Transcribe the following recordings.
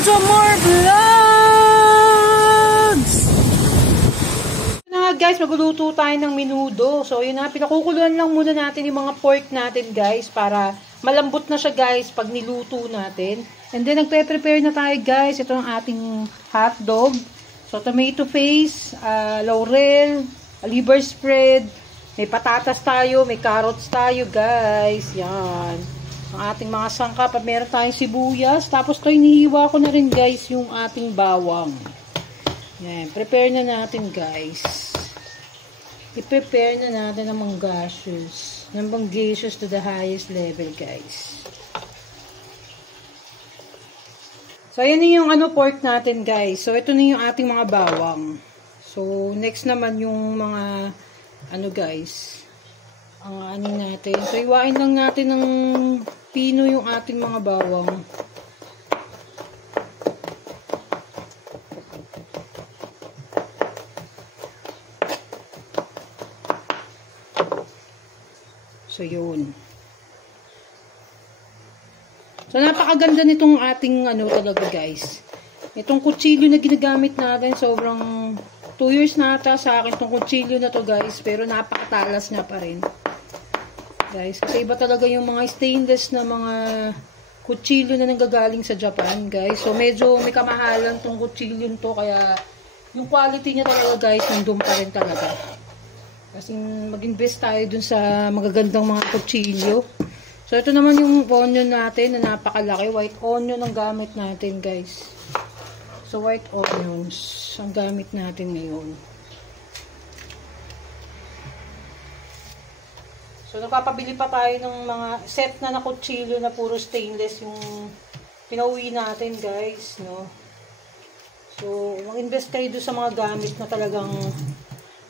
To more vlogs! Na guys, magluluto tayo ng menudo. So yun na, pinakukuluan lang muna natin yung mga pork natin guys para malambot na siya guys pag niluto natin. And then nagpe-prepare na tayo guys. Ito ang ating hotdog. So tomato paste, laurel, liver spread, may patatas tayo, may carrots tayo guys. Yan. Ang ating mga sangkap, meron tayong sibuyas. Tapos ito, inihiwa ko na rin guys yung ating bawang. Yan, prepare na natin guys. I-prepare na natin ang gaseous. Ng gaseous to the highest level guys. So, ayan yung pork natin guys. So, ito na yung ating mga bawang. So, next naman yung mga guys. Ang natin. So, iwain lang natin ng pino yung ating mga bawang. So, yun. So, napakaganda nitong ating talaga guys. Itong kutsilyo na ginagamit natin, sobrang 2 years na ata sa akin itong kutsilyo na to guys. Pero napakatalas niya pa rin. Guys, kasi iba talaga yung mga stainless na mga kutsilyo na nanggagaling sa Japan, guys. So, medyo may kamahalan tong kutsilyo to, kaya yung quality niya talaga, guys, nandun pa rin talaga. Kasi mag-invest tayo dun sa magagandang mga kutsilyo. So, ito naman yung onion natin na napakalaki. White onion ang gamit natin, guys. So, white onions ang gamit natin ngayon. So, napapabili pa tayo ng mga set na kutsilyo na puro stainless yung pinauwi natin, guys, no? So, mag-invest kayo doon sa mga gamit na talagang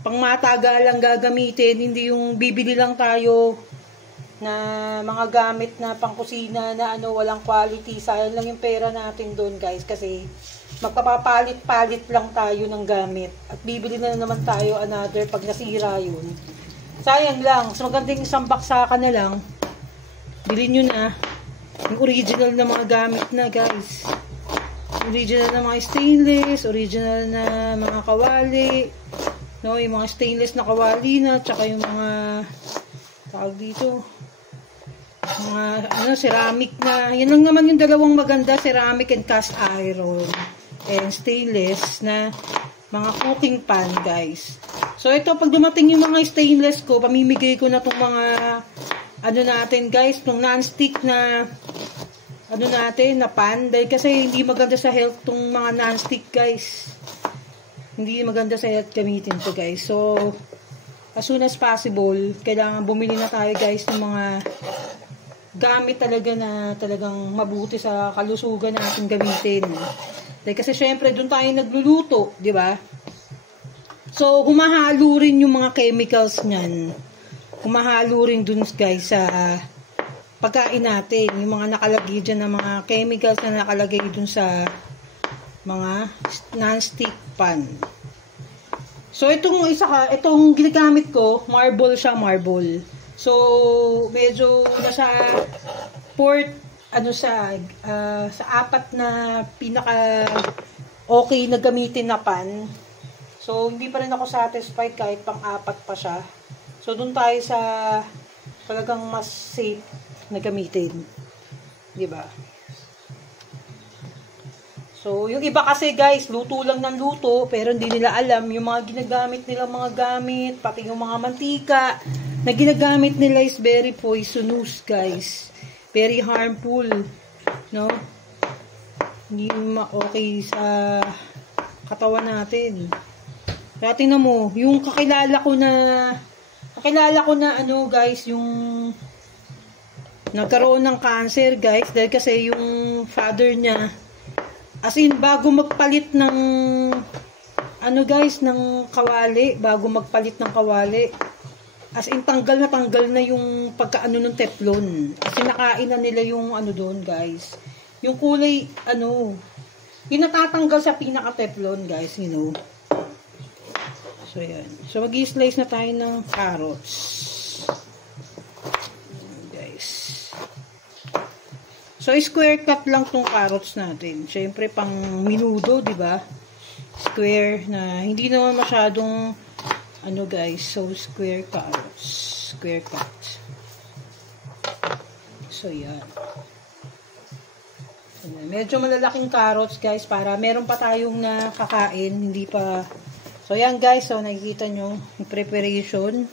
pangmatagalang gagamitin, hindi yung bibili lang tayo na mga gamit na pangkusina na walang quality. Sayang lang yung pera natin doon, guys, kasi magpapapalit-palit lang tayo ng gamit at bibili na naman tayo another pag nasira yun. Sayang lang. So, magandang isang baksakan na lang. Bilhin nyo na. Yung original na mga gamit na, guys. Original na mga stainless. Original na mga kawali. No, yung mga stainless na kawali na. Tsaka yung mga tawag dito. Mga, ceramic na. Yan lang naman yung dalawang maganda. Ceramic and cast iron. And stainless na mga cooking pan, guys. So, ito, pag dumating yung mga stainless ko, pamimigay ko na itong mga, natin, guys, itong non-stick na, natin, na pan. Dahil kasi hindi maganda sa health itong mga non-stick, guys. Hindi maganda sa health gamitin to, guys. So, as soon as possible, kailangan bumili na tayo, guys, ng mga gamit talaga na talagang mabuti sa kalusugan natin gamitin. Dahil kasi, syempre, doon tayo nagluluto, di ba? So, humahalo rin yung mga chemicals niyan. Humahalo rin dun, guys, sa pagkain natin. Yung mga nakalagay dyan na mga chemicals na nakalagay dun sa mga non-stick pan. So, itong ginagamit ko, marble siya, marble. So, medyo nasa sa apat na pinaka okay na gamitin na pan. So, hindi pa rin ako satisfied kahit pang-apat pa siya. So, dun tayo sa talagang mas safe na gamitin. Diba? So, yung iba kasi guys, luto lang ng luto, pero hindi nila alam yung mga ginagamit nilang mga gamit, pati yung mga mantika na ginagamit nila is very poisonous, guys. Very harmful. No? Hindi okay sa katawan natin. Kaya tingnan mo, yung kakilala ko na guys, yung nagkaroon ng cancer, guys, dahil kasi yung father niya, as in, bago magpalit ng guys, ng kawali, as in, tanggal na yung pagkaano ng teflon. As in, nakain na nila yung doon, guys. Yung kulay, yung natatanggal sa pinaka-teflon, guys, you know. So, yan. So, mag-i-slice na tayo ng carrots. Ayan, guys. So, square cut lang tong carrots natin. Siyempre, pang minudo, di ba? Square na, hindi naman masyadong, ano guys, so square carrots. Square cut. So, yan. Medyo malalaking carrots, guys, para meron pa tayong nakakain, hindi pa. So, yan, guys. So, nakikita nyo yung preparation.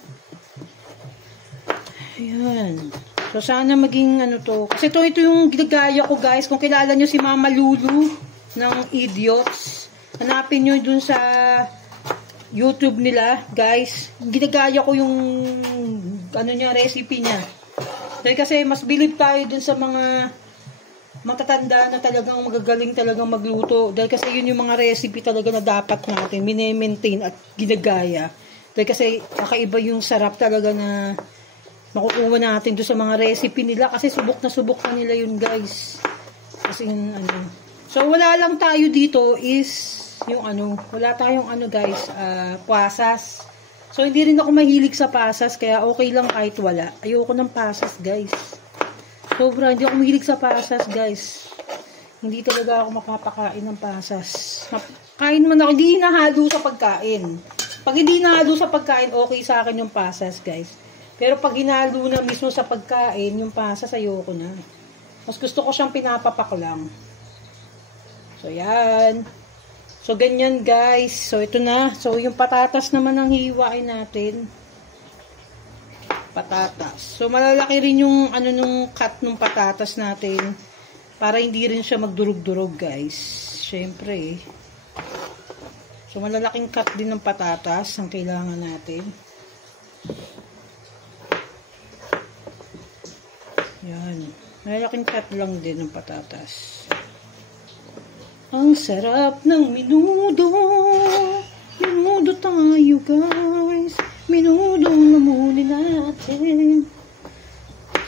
Ayan. So, sana maging ano to. Kasi ito yung ginagaya ko, guys. Kung kilala nyo si Mama Lulu ng Idiots, hanapin nyo dun sa YouTube nila, guys. Ginagaya ko yung ano niya, recipe niya. Dahil kasi mas believe tayo dun sa mga matatanda na talagang magagaling talagang magluto. Dahil kasi yun yung mga recipe talaga na dapat natin mine-maintain at ginagaya. Dahil kasi kakaiba yung sarap talaga na makukuha natin doon sa mga recipe nila kasi subok na nila yun, guys. Kasi yun, ano. So, wala lang tayo dito is yung ano, wala tayong ano, guys, pasas. So, hindi rin ako mahilig sa pasas kaya okay lang kahit wala. Ayoko ng pasas, guys. Sobra, hindi ako mahilig sa pasas, guys. Hindi talaga ako makapakain ng pasas. Kain man ako, hindi nahalo sa pagkain. Pag hindi nahalo sa pagkain, okay sa akin yung pasas, guys. Pero pag hinalo na mismo sa pagkain, yung pasas, ayoko na. Mas gusto ko siyang pinapapak lang. So, yan. So, ganyan, guys. So, ito na. So, yung patatas naman ang hiwain natin. Patatas. So, malalaki rin yung ano nung cut nung patatas natin. Para hindi rin siya magdurog-durog, guys. Siyempre, eh. So, malalaking cut din ng patatas ang kailangan natin. Yan. Malalaking cut lang din ng patatas. Ang sarap ng minudo. Minudo tayo, guys. Minudo na muli natin.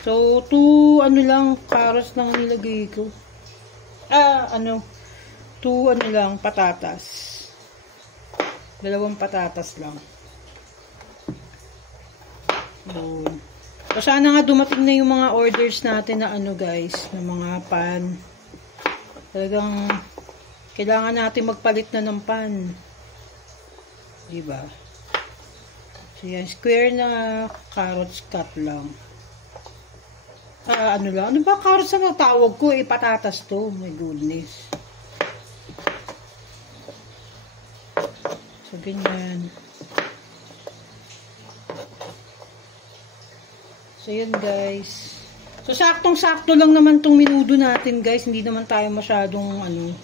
So, 2 ano lang, carrots lang nilagay ko. 2 ano lang, patatas. 2 patatas lang. Yun. So, sana nga dumating na yung mga orders natin na ano, guys, na mga pan. Talagang kailangan natin magpalit na ng pan. Diba? So, yan, square na carrots cut lang. Ano lang? Ano ba carrots ang tawag ko? Patatas to. My goodness. So, ganyan. So, yun, guys. So, saktong-sakto lang naman tong minudo natin, guys. Hindi naman tayo masyadong, ano.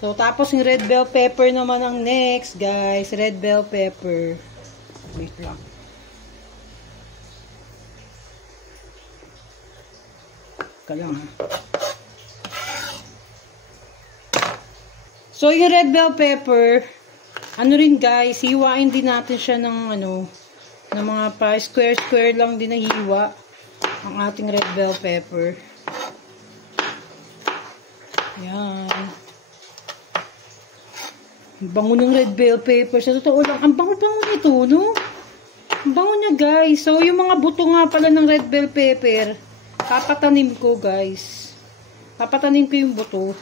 So, tapos yung red bell pepper naman ang next, guys. Red bell pepper. Wait lang. Lang, ha. So, yung red bell pepper, ano rin, guys, hiwain din natin siya ng, ano, ng mga pa square lang din na hiwa ang ating red bell pepper. Yan. Ang bango ng red bell pepper. Sa totoo lang, ang bango-bango nito, no? Ang bango niya, guys. So, yung mga buto nga pala ng red bell pepper, papatanim ko, guys. Papatanim ko yung buto.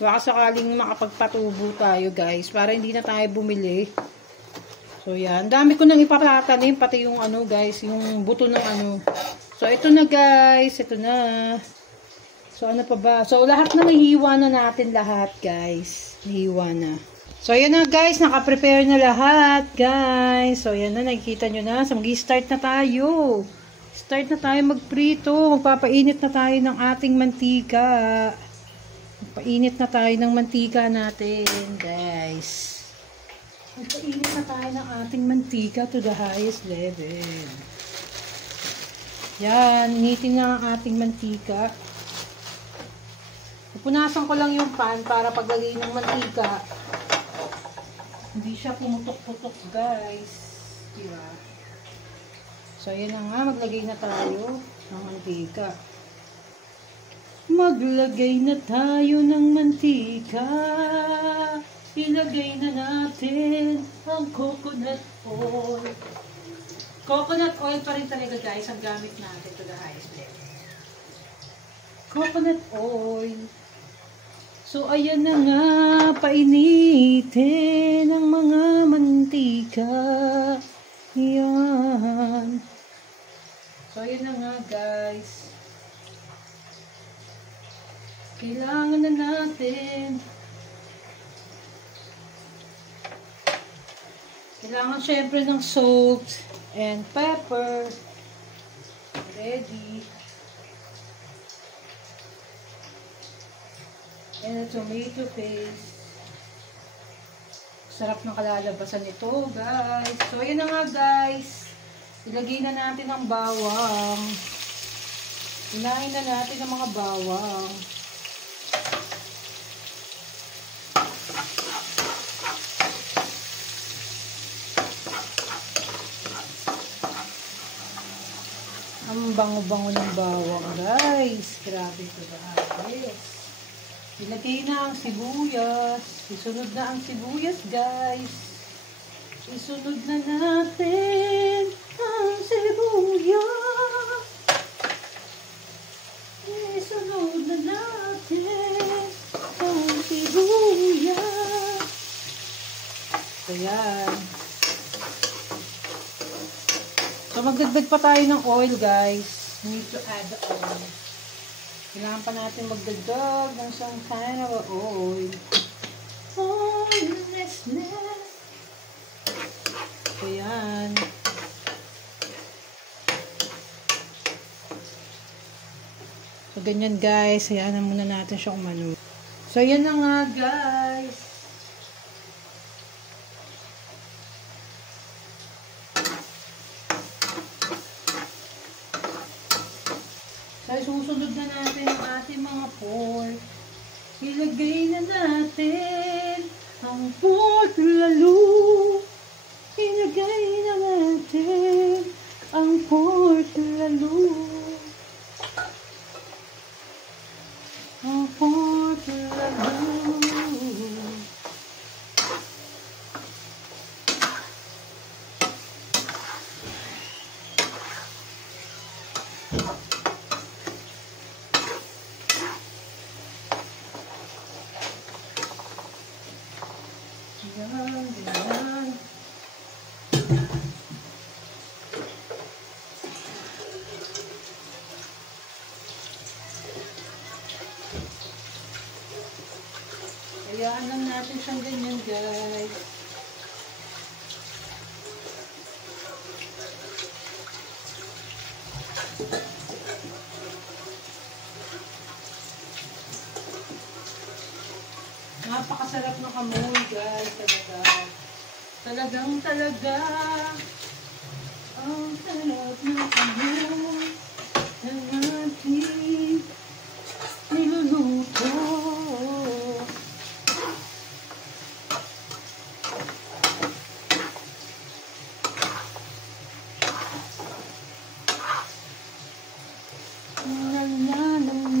Baka sakaling makapagpatubo tayo, guys. Para hindi na tayo bumili. So, yan. Dami ko nang ipapatanim. Pati yung ano, guys. Yung buto ng ano. So, ito na, guys. Ito na. So, ano pa ba? So, lahat na nahiwa na natin lahat, guys. Nahiwa na. So, yan na, guys. Nakaprepare na lahat, guys. So, yan na. Nakikita nyo na. So, mag-start na tayo. Start na tayo magprito. Magpapainit na tayo ng ating mantika. Magpainit na tayo ng mantika natin, guys. Magpainit na tayo ng ating mantika to the highest level. Yan, initin na ang ating mantika. Pupunasan ko lang yung pan para paglagay ng mantika, hindi siya pumutok-putok, guys. Diba? So, ayan na nga, maglagay na tayo ng mantika. Maglagay na tayo ng mantika. Ilagay na natin ang coconut oil. Coconut oil pa rin talaga, guys, ang gamit natin to the highest level. coconut oil. So, ayan na nga, painitin ang mga mantika. Yan. So, ayan na nga, guys. Kailangan na natin. Kailangan syempre ng salt and pepper. Ready. And a tomato paste. Sarap ng kalalabasan nito, guys. So, ayan na nga, guys. Ilagay na natin ang bawang. Inahin na natin ang mga bawang. Ang bango-bango ng bawang, guys. Grabe ito, guys. Ilagay na ang sibuyas. Isunod na ang sibuyas, guys. Isunod na natin ang sibuyas. Isunod na natin ang sibuyas. Ayan. So, magdagdag pa tayo ng oil, guys. We need to add the oil. Kailangan pa natin magdagdag ng some kind of oil. Oilness. Ayan. So, ganyan, guys. Hayaan na muna natin siya umano. So, yan na nga, guys. So, susunod na natin ang ating mga pork. Ilagay na natin ang pork lalo. Ilagay na natin ang pork lalo. Ang pork lalo. Yan, yan. Hayaan lang natin siyang ganyan, guys. Napakasarap ng amoy, guys. Talaga. Ang sarap ng amoy ng ating niluluto. La la la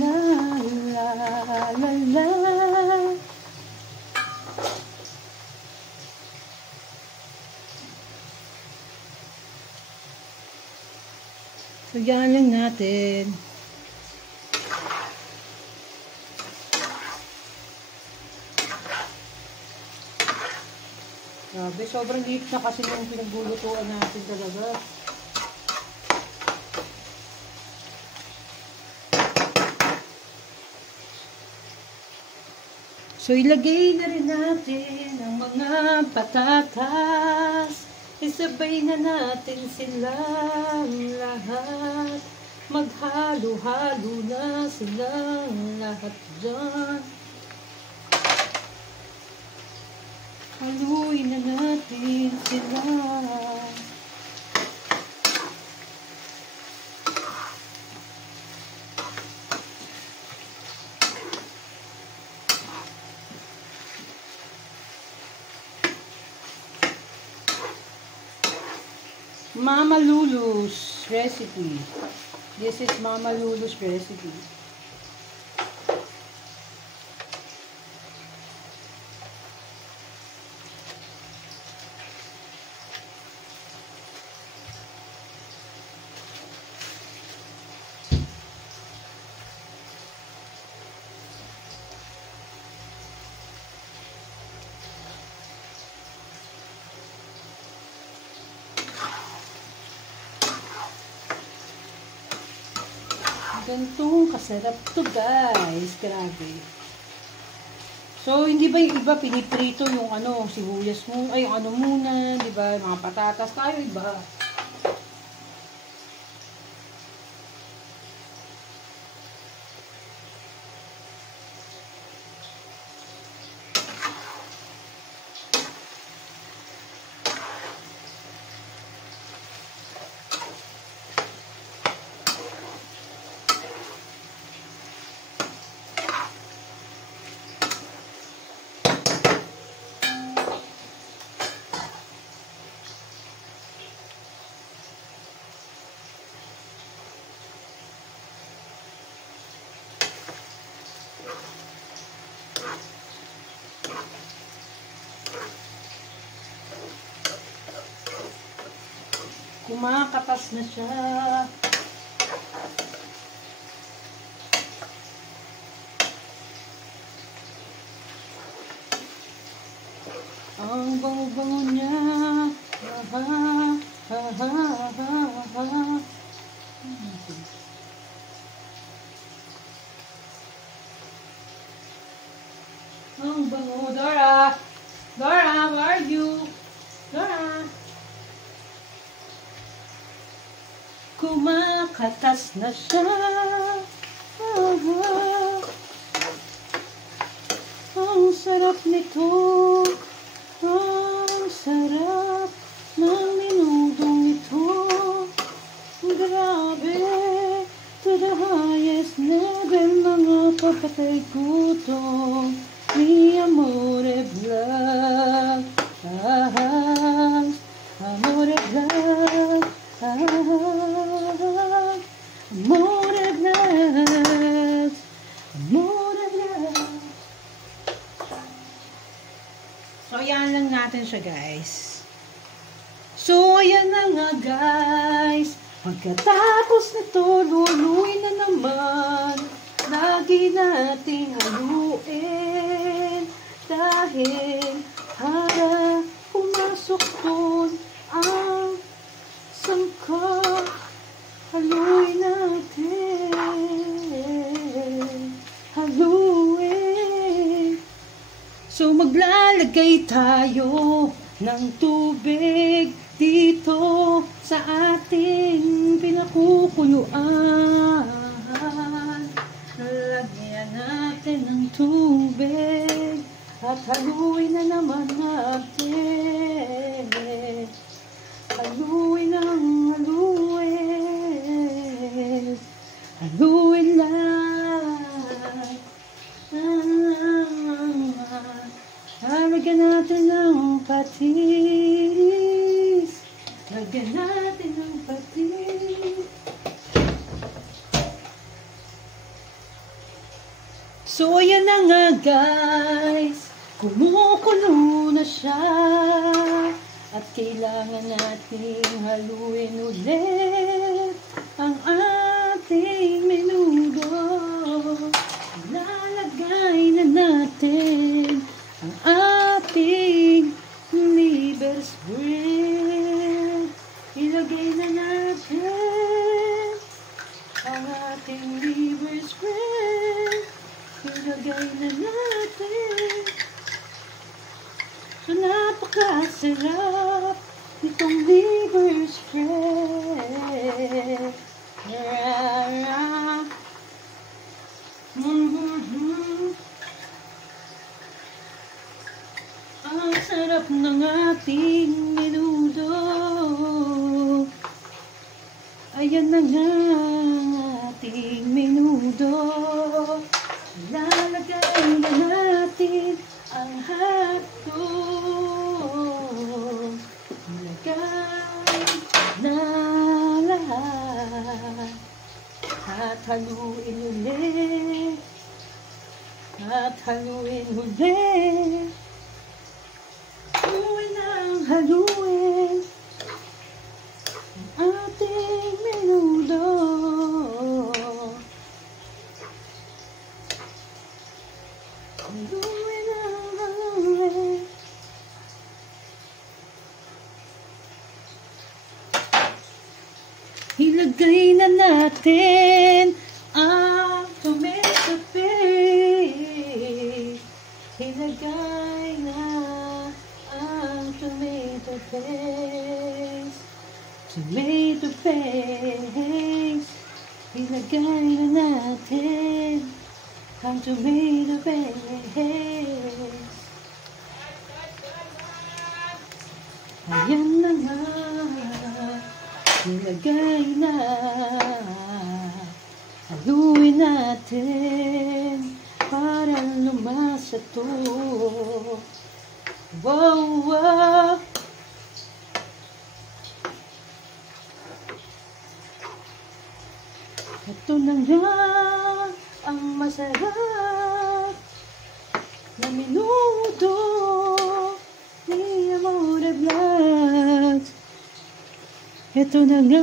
la la la la. So, yan lang natin. Grabe, sobrang liit na kasi yung pinaglulutuan natin talaga. So, ilagay na rin natin ang mga patatas. Isabay na natin silang lahat. Maghalo-halo na silang lahat dyan. Haluin na natin sila. Mama Lulu's recipe. This is Mama Lulu's recipe. Ganitong kasarap to guys. Grabe. So, hindi ba yung iba piniprito yung ano, sibuyas mo, ay yung ano muna, di ba? Mga patatas, tayo iba. Kumakatas na siya. Ang bango-bango niya. Ha ha ha ha ha. Ang bango. Dora! Dora, where are you? Dora! Kumakatas na siya. Ang sarap nito. Ang sarap ng minudong ito. Grabe. To the highest level, mga kapatay gutom. Mi amore vlog. Amore vlog. Amore vlog. Amore vlog. So, yan lang natin siya, guys. So, ayan na nga, guys. Pagkatapos nito, luluin na naman. Lagi nating haluin. Dahil para pumasok doon ang sangkap. Haluin natin. Haluin. So, maglalagay tayo ng tubig dito sa ating pinakukuluan. Lagyan natin ng tubig at haluin na naman natin. Haluin ang haluin. Haluin lang. Lagyan natin ng patis. Lagyan natin ng patis. So, ayan na nga, guys. Kumukulo na siya. At kailangan nating haluin ulit ang ating menudo. Lalagay na natin ang ating liver spread. Ilagay na natin ang ating liver spread. Ilagay na natin. So, napakasarap nitong liver spread. Ang sarap ng ating menudo. Ayan na nga ang ating menudo. Lalagay na natin ang hotdog. Lagay na lahat. At haluin ulit. At haluin ulit. Haluin ang haluin ang ating menudo. Haluin ang haluin. Ilagay na natin Ilagay na ang tomato paste. Tomato paste. Ilagay na natin ang tomato paste. Ayan na nga. Ilagay na. Haluin natin para lumasa to. Wow, wow. Ito na nga ang masarap na minuto ni Amor de Vlogs. Ito na nga.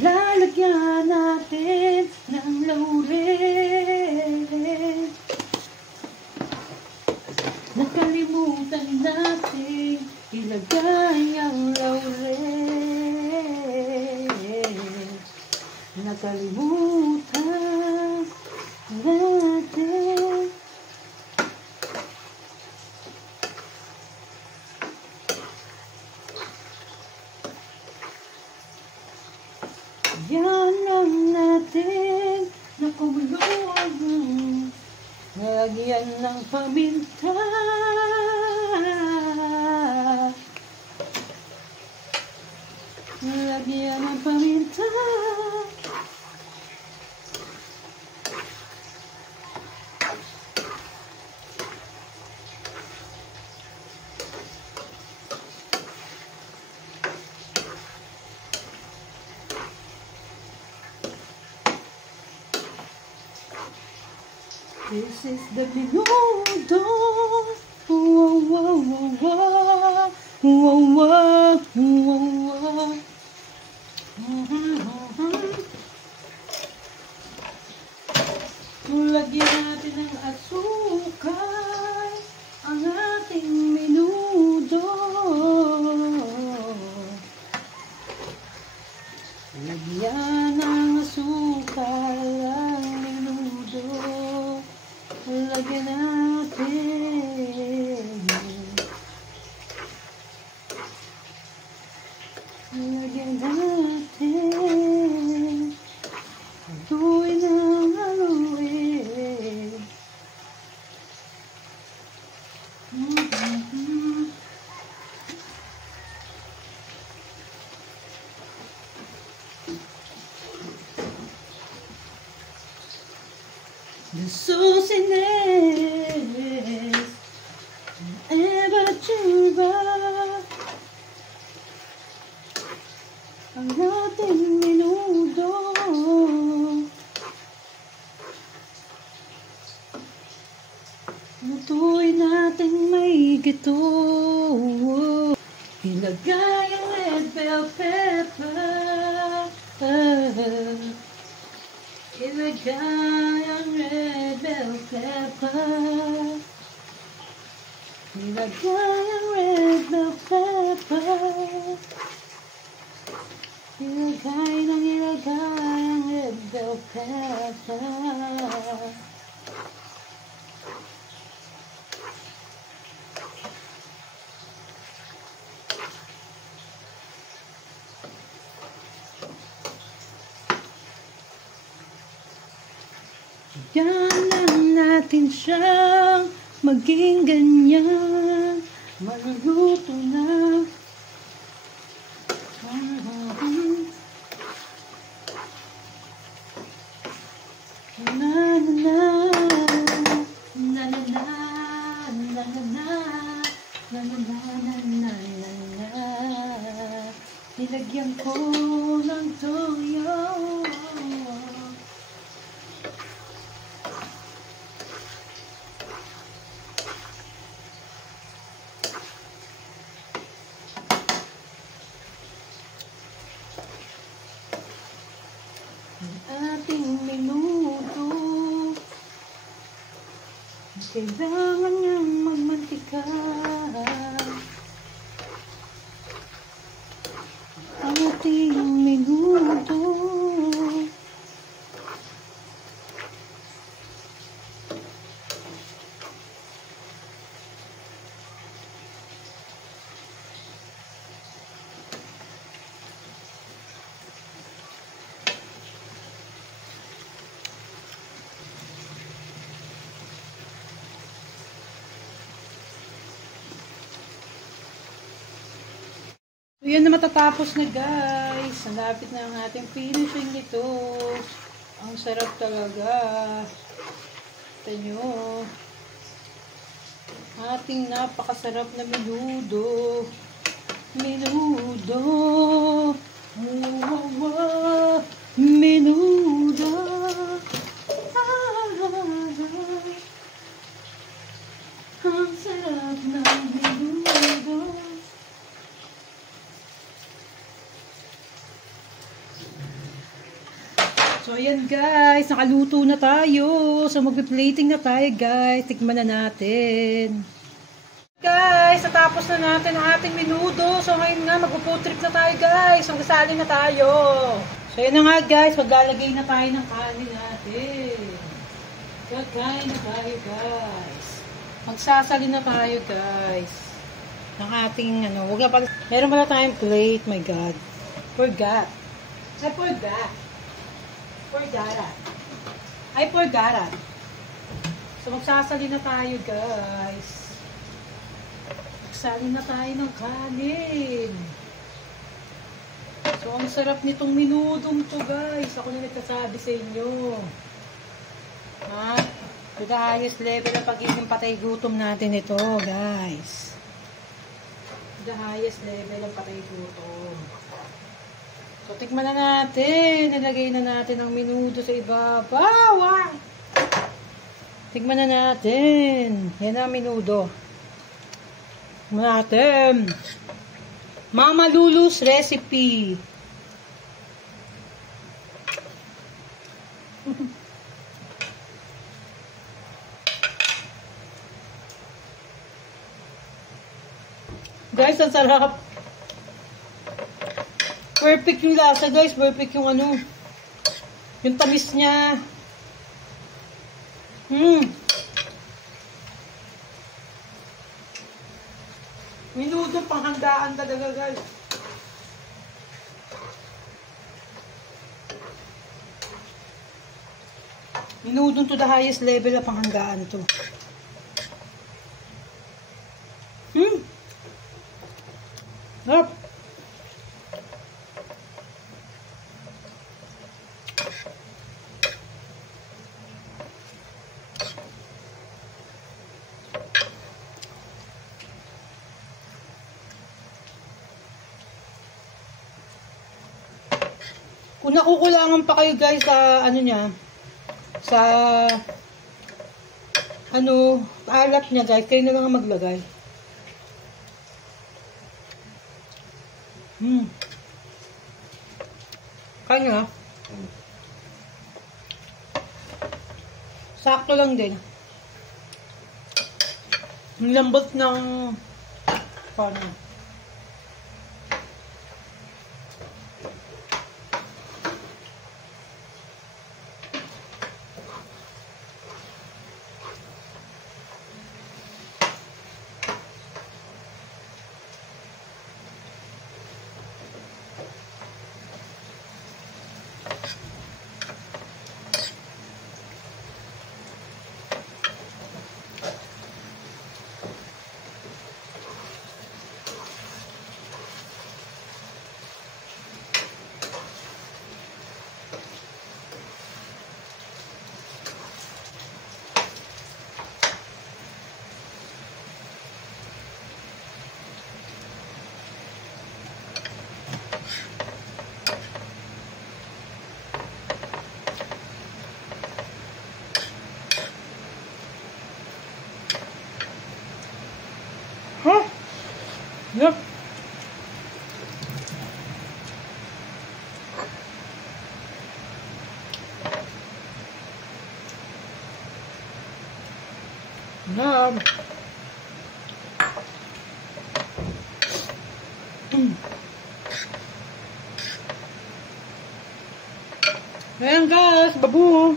Lalagyan natin ng laurel. Nakalimutan natin ilagay ang laurel. Nakalimutan natin. Yan lang natin na kumulong. Lagyan ng paminta. Lagyan ng paminta. This is the minuto. Wow, wow, wow, wow. Wow, wow, wow, wow. Lagyan natin ng asukal ang ating minuto. Lagyan ng asukal ang minuto. Lagyan natin. Lagyan natin. Haluin ang haluin. The sauciness ever chirba ang ating minuto. Lutuin natin may gito. Ilagay ang red bell pepper. Ilagay ang red bell pepper. Ilagay ang red bell pepper. Ilagay ang red bell pepper. Yan lang natin siyang maging ganyan. Maluluto na. Na na na na na na na na na na na na na. Nilagyan ko ng toyo. Ating minuto, kailangan niyang magmantika. Ating minuto. So, yan na matatapos na guys. Ang lapit na ang ating finishing nito. Ang sarap talaga. Ito nyo. Ating napakasarap na menudo. Menudo. Oh, menudo. Ang sarap ng menudo. So, ayan guys, nakaluto na tayo. So, magpi-plating na tayo guys. Tikman na natin. Guys, natapos na natin ang ating menudo. So, ngayon nga, mag-food trip na tayo guys. So, kasali na tayo. So, ayan na nga guys, maglalagay na tayo ng kanin natin. Kakain na tayo guys. Magsasali na tayo guys. Ng ating, huwag na pala. Meron pala tayong plate, my God. Forgot. I forgot. Ay, forgot. So, magsasali na tayo, guys. Magsali na tayo ng kanin. So, ang sarap nitong minudong to, guys. Ako na nagsasabi sa inyo. Ha? To the highest level ng pagiging patay gutom natin ito, guys. To the highest level ng patay gutom. So, tikman na natin. Nilagay na natin ang menudo sa ibabaw. Ah! Tikman na natin. Yan ang menudo. Tikman natin. Mama Lulu's recipe. Guys, ang sarap. Perfect yung lasa guys, perfect yung yung tamis niya. Menudo panghandaan talaga guys. Menudo to the highest level na panghandaan to. Sarap. Kung nakukulangan pa kayo guys sa sa alat niya guys, kayo na lang ang maglagay. Kanya sakto lang din. Ang lambot ng paano. Huh? Yep. Yum. Ayan guys, babu.